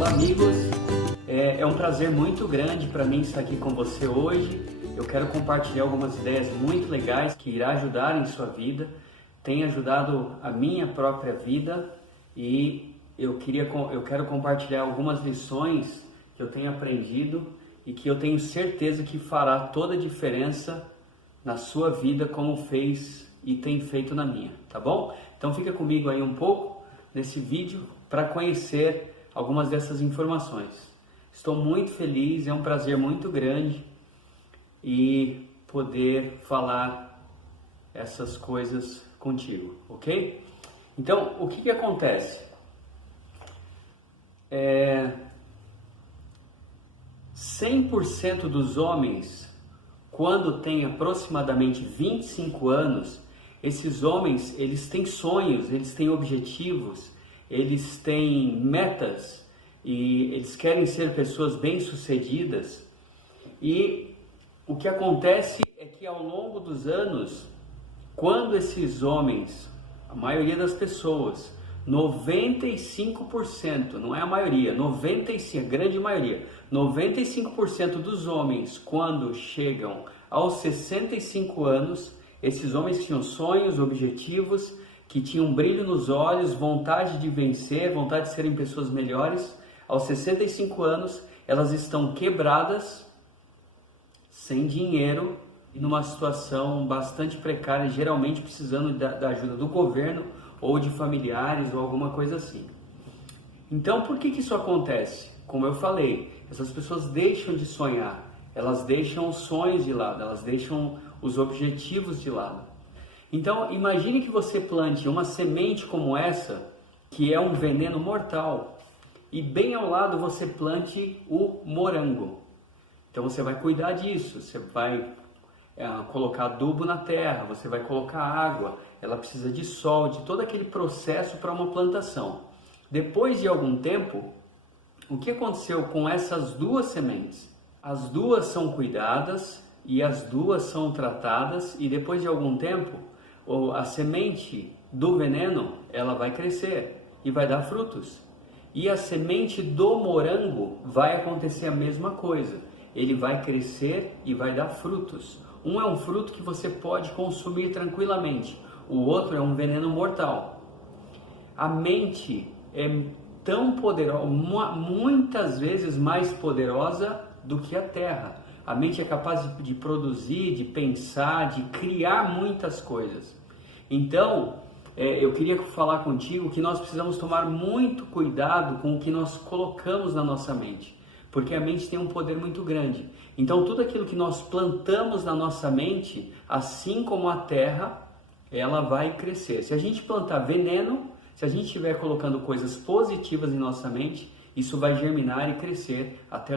Olá amigos, é um prazer muito grande para mim estar aqui com você hoje. Eu quero compartilhar algumas ideias muito legais que irá ajudar em sua vida, tem ajudado a minha própria vida e eu quero compartilhar algumas lições que eu tenho aprendido e que eu tenho certeza que fará toda a diferença na sua vida como fez e tem feito na minha, tá bom? Então fica comigo aí um pouco nesse vídeo para conhecer algumas dessas informações. Estou muito feliz, é um prazer muito grande e poder falar essas coisas contigo, ok? Então, o que acontece? 100% dos homens, quando têm aproximadamente 25 anos, esses homens, eles têm sonhos, eles têm objetivos, eles têm metas e eles querem ser pessoas bem-sucedidas. E o que acontece é que ao longo dos anos, quando esses homens, a maioria das pessoas, 95%, não é a maioria, 95%, a grande maioria, 95% dos homens, quando chegam aos 65 anos, esses homens tinham sonhos, objetivos, que tinham brilho nos olhos, vontade de vencer, vontade de serem pessoas melhores. Aos 65 anos, elas estão quebradas, sem dinheiro e numa situação bastante precária, geralmente precisando da ajuda do governo ou de familiares ou alguma coisa assim. Então, por que isso acontece? Como eu falei, essas pessoas deixam de sonhar, elas deixam os sonhos de lado, elas deixam os objetivos de lado. Então, imagine que você plante uma semente como essa, que é um veneno mortal, e bem ao lado você plante o morango. Então você vai cuidar disso, você vai colocar adubo na terra, você vai colocar água, ela precisa de sol, de todo aquele processo para uma plantação. Depois de algum tempo, o que aconteceu com essas duas sementes? As duas são cuidadas e as duas são tratadas e depois de algum tempo, a semente do veneno, ela vai crescer e vai dar frutos. E a semente do morango vai acontecer a mesma coisa. Ele vai crescer e vai dar frutos. Um é um fruto que você pode consumir tranquilamente. O outro é um veneno mortal. A mente é tão poderosa, muitas vezes mais poderosa do que a terra. A mente é capaz de produzir, de pensar, de criar muitas coisas. Então, eu queria falar contigo que nós precisamos tomar muito cuidado com o que nós colocamos na nossa mente, porque a mente tem um poder muito grande. Então, tudo aquilo que nós plantamos na nossa mente, assim como a terra, ela vai crescer. Se a gente plantar veneno, se a gente estiver colocando coisas positivas em nossa mente, isso vai germinar e crescer até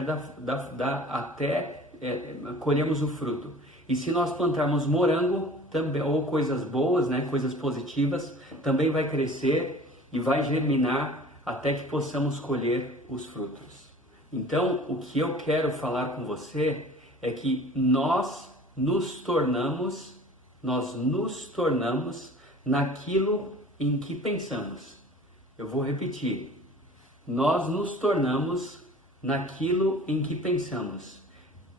colhemos o fruto. E se nós plantarmos morango, também, ou coisas boas, né, coisas positivas, também vai crescer e vai germinar até que possamos colher os frutos. Então, o que eu quero falar com você é que nós nos tornamos naquilo em que pensamos. Eu vou repetir. Nós nos tornamos naquilo em que pensamos.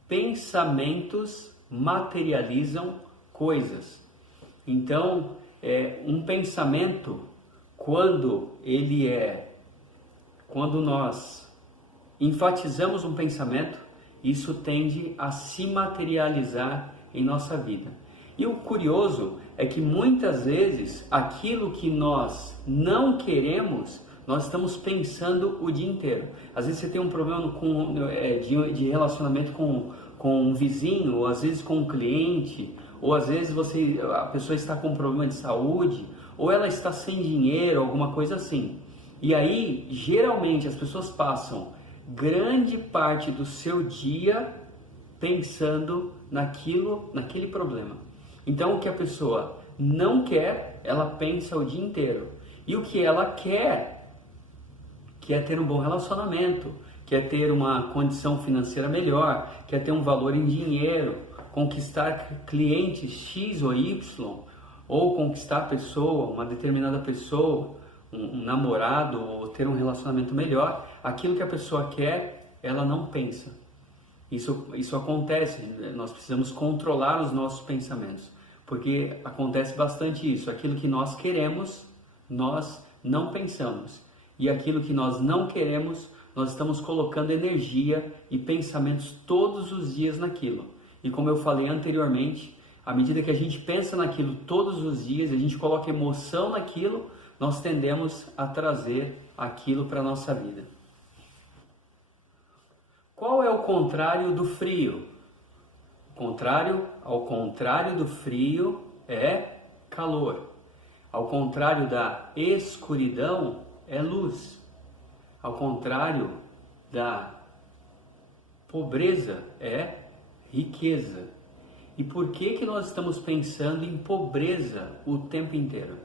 Pensamentos materializam coisas. Então, um pensamento, quando nós enfatizamos um pensamento, isso tende a se materializar em nossa vida. E o curioso é que muitas vezes aquilo que nós não queremos, nós estamos pensando o dia inteiro. Às vezes você tem um problema de relacionamento com um vizinho, ou às vezes com um cliente, ou às vezes a pessoa está com um problema de saúde, ou ela está sem dinheiro, alguma coisa assim. E aí, geralmente, as pessoas passam grande parte do seu dia pensando naquele problema. Então, o que a pessoa não quer, ela pensa o dia inteiro. E o que ela quer ter um bom relacionamento, quer ter uma condição financeira melhor, quer ter um valor em dinheiro, conquistar clientes X ou Y, ou conquistar uma determinada pessoa, um namorado ou ter um relacionamento melhor, aquilo que a pessoa quer, ela não pensa. Isso acontece, nós precisamos controlar os nossos pensamentos, porque acontece bastante isso. Aquilo que nós queremos, nós não pensamos. E aquilo que nós não queremos, nós estamos colocando energia e pensamentos todos os dias naquilo. E como eu falei anteriormente, à medida que a gente pensa naquilo todos os dias, a gente coloca emoção naquilo, nós tendemos a trazer aquilo para a nossa vida. Qual é o contrário do frio? Ao contrário do frio é calor. Ao contrário da escuridão é luz. Ao contrário da pobreza é riqueza. E por que nós estamos pensando em pobreza o tempo inteiro?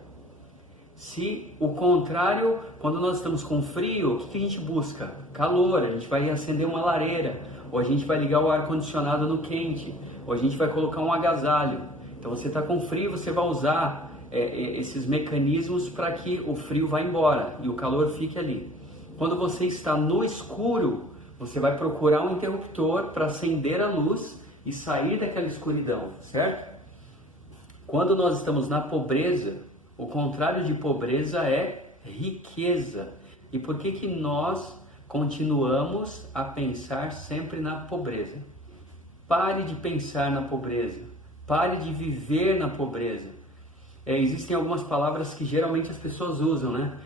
Se o contrário, quando nós estamos com frio, o que a gente busca? Calor, a gente vai acender uma lareira, ou a gente vai ligar o ar-condicionado no quente, ou a gente vai colocar um agasalho. Então você está com frio, você vai usar esses mecanismos para que o frio vá embora e o calor fique ali. Quando você está no escuro, você vai procurar um interruptor para acender a luz e sair daquela escuridão, certo? Quando nós estamos na pobreza, o contrário de pobreza é riqueza. E por que nós continuamos a pensar sempre na pobreza? Pare de pensar na pobreza. Pare de viver na pobreza. Existem algumas palavras que geralmente as pessoas usam, né?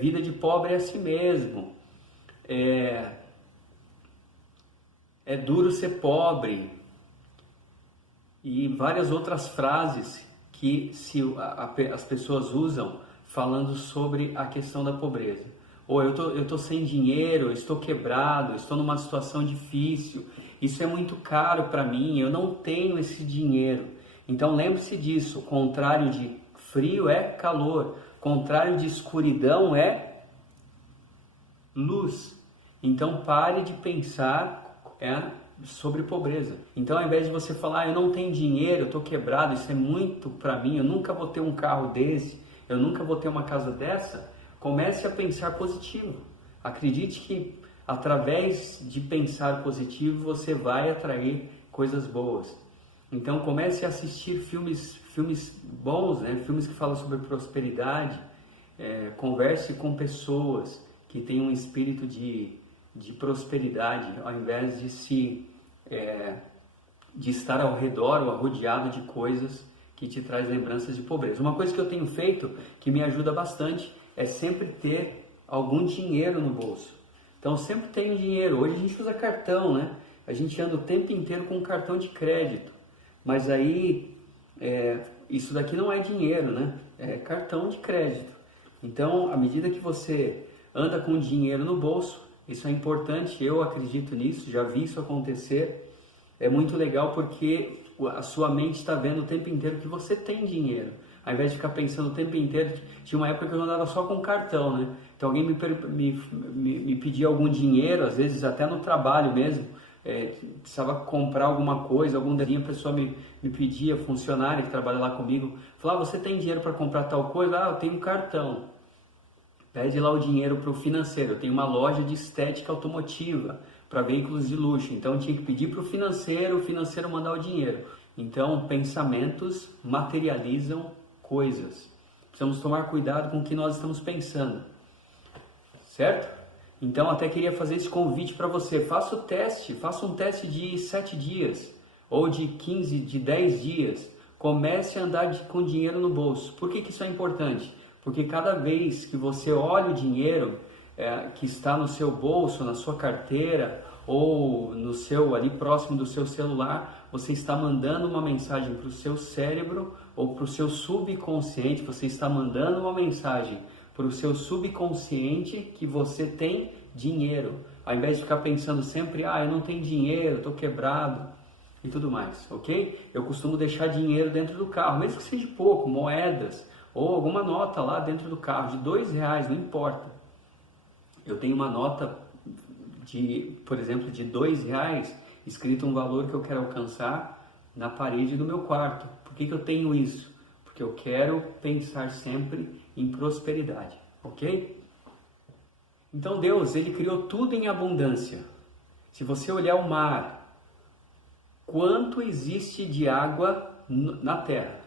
Vida de pobre é assim mesmo. É duro ser pobre. E várias outras frases que as pessoas usam falando sobre a questão da pobreza. Ou eu tô sem dinheiro, eu estou quebrado, eu estou numa situação difícil, isso é muito caro para mim, eu não tenho esse dinheiro. Então lembre-se disso, o contrário de frio é calor, o contrário de escuridão é luz. Então pare de pensar sobre pobreza. Então, ao invés de você falar, eu não tenho dinheiro, eu estou quebrado, isso é muito para mim, eu nunca vou ter um carro desse, eu nunca vou ter uma casa dessa, comece a pensar positivo. Acredite que através de pensar positivo você vai atrair coisas boas. Então, comece a assistir filmes bons, né? Filmes que falam sobre prosperidade. Converse com pessoas que têm um espírito de prosperidade, ao invés de estar ao redor ou rodeado de coisas que te traz lembranças de pobreza. Uma coisa que eu tenho feito que me ajuda bastante é sempre ter algum dinheiro no bolso. Então eu sempre tenho dinheiro. Hoje a gente usa cartão, né? A gente anda o tempo inteiro com um cartão de crédito. Mas aí isso daqui não é dinheiro, né? É cartão de crédito. Então, à medida que você anda com dinheiro no bolso, isso é importante, eu acredito nisso, já vi isso acontecer. É muito legal porque a sua mente está vendo o tempo inteiro que você tem dinheiro. Ao invés de ficar pensando o tempo inteiro, tinha uma época que eu andava só com cartão, né? Então alguém me pedia algum dinheiro, às vezes até no trabalho mesmo, precisava comprar alguma coisa, algum dinheiro, a pessoa me pedia, funcionário que trabalha lá comigo, falava, você tem dinheiro para comprar tal coisa? Eu tenho um cartão. Pede lá o dinheiro para o financeiro. Eu tenho uma loja de estética automotiva para veículos de luxo. Então eu tinha que pedir para o financeiro mandar o dinheiro. Então pensamentos materializam coisas. Precisamos tomar cuidado com o que nós estamos pensando. Certo? Então até queria fazer esse convite para você. Faça um teste de 7 dias ou de 15, de 10 dias. Comece a andar com dinheiro no bolso. Por que isso é importante? Porque cada vez que você olha o dinheiro que está no seu bolso, na sua carteira ou ali próximo do seu celular, você está mandando uma mensagem para o seu cérebro ou para o seu subconsciente, você está mandando uma mensagem para o seu subconsciente que você tem dinheiro, ao invés de ficar pensando sempre, eu não tenho dinheiro, estou quebrado e tudo mais, ok? Eu costumo deixar dinheiro dentro do carro, mesmo que seja pouco, moedas, ou alguma nota lá dentro do carro, de R$2, não importa. Eu tenho uma nota, por exemplo, de R$2, escrito um valor que eu quero alcançar na parede do meu quarto. Por que eu tenho isso? porque eu quero pensar sempre em prosperidade, ok? Então Deus, Ele criou tudo em abundância. Se você olhar o mar, quanto existe de água na Terra?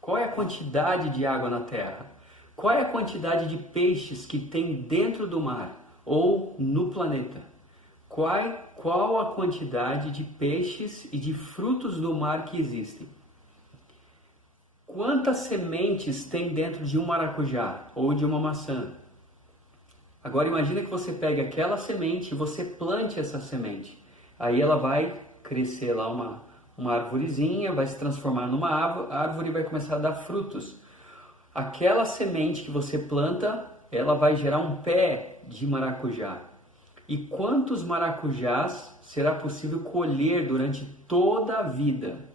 Qual é a quantidade de água na Terra? Qual é a quantidade de peixes que tem dentro do mar ou no planeta? Qual a quantidade de peixes e de frutos do mar que existem? Quantas sementes tem dentro de um maracujá ou de uma maçã? Agora imagina que você pegue aquela semente e você plante essa semente. Aí ela vai crescer lá uma arvorezinha, vai se transformar numa árvore e vai começar a dar frutos. Aquela semente que você planta, ela vai gerar um pé de maracujá. E quantos maracujás será possível colher durante toda a vida?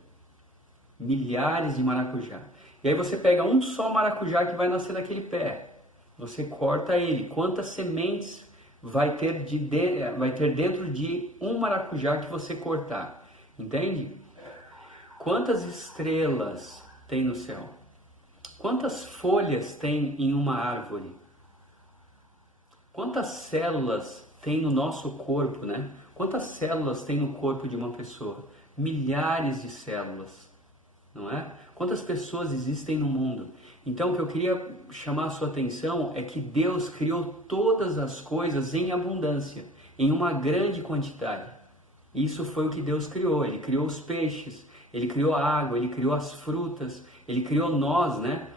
Milhares de maracujá. E aí você pega um só maracujá que vai nascer naquele pé. Você corta ele. Quantas sementes vai ter dentro de um maracujá que você cortar? Entende? Quantas estrelas tem no céu? Quantas folhas tem em uma árvore? Quantas células tem no nosso corpo, né? Quantas células tem no corpo de uma pessoa? Milhares de células, não é? Quantas pessoas existem no mundo? Então, o que eu queria chamar a sua atenção é que Deus criou todas as coisas em abundância, em uma grande quantidade. Isso foi o que Deus criou. Ele criou os peixes, Ele criou a água, Ele criou as frutas, Ele criou nós, né?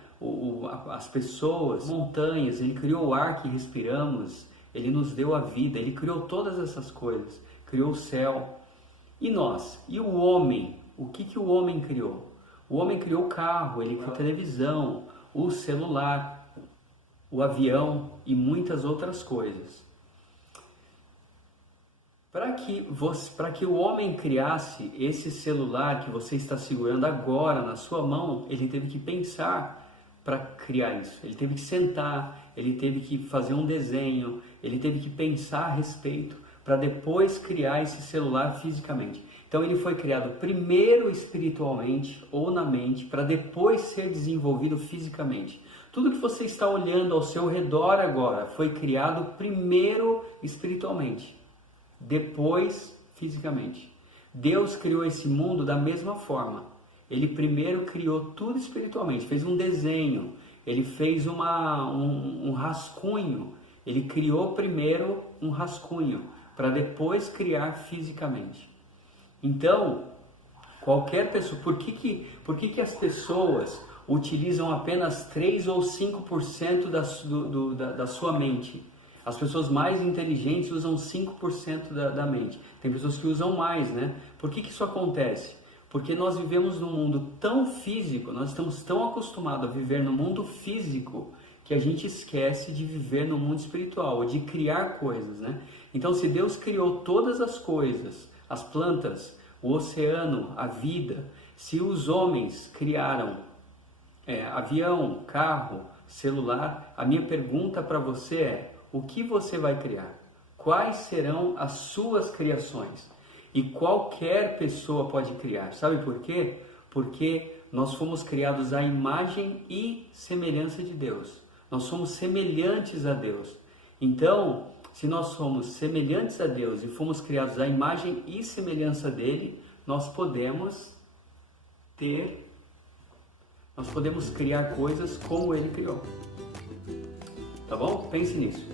As pessoas, montanhas, Ele criou o ar que respiramos, Ele nos deu a vida, Ele criou todas essas coisas, criou o céu. E nós? E o homem? O que o homem criou? O homem criou o carro, ele criou a televisão, o celular, o avião e muitas outras coisas. Para que o homem criasse esse celular que você está segurando agora na sua mão, ele teve que pensar para criar isso. Ele teve que sentar, ele teve que fazer um desenho, ele teve que pensar a respeito para depois criar esse celular fisicamente. Então ele foi criado primeiro espiritualmente ou na mente para depois ser desenvolvido fisicamente. Tudo que você está olhando ao seu redor agora foi criado primeiro espiritualmente, depois fisicamente. Deus criou esse mundo da mesma forma. Ele primeiro criou tudo espiritualmente, fez um desenho, ele fez um rascunho. Ele criou primeiro um rascunho para depois criar fisicamente. Então, qualquer pessoa, por que as pessoas utilizam apenas 3 ou 5% da sua mente? As pessoas mais inteligentes usam 5% da mente. Tem pessoas que usam mais, né? Por que isso acontece? Porque nós vivemos num mundo tão físico, nós estamos tão acostumados a viver no mundo físico, que a gente esquece de viver no mundo espiritual, de criar coisas, né? Então, se Deus criou todas as coisas, as plantas, o oceano, a vida, se os homens criaram avião, carro, celular, a minha pergunta para você é: o que você vai criar? Quais serão as suas criações? E qualquer pessoa pode criar. Sabe por quê? Porque nós fomos criados à imagem e semelhança de Deus. Nós somos semelhantes a Deus. Então, se nós somos semelhantes a Deus e fomos criados à imagem e semelhança dele, nós podemos criar coisas como ele criou. Tá bom? Pense nisso.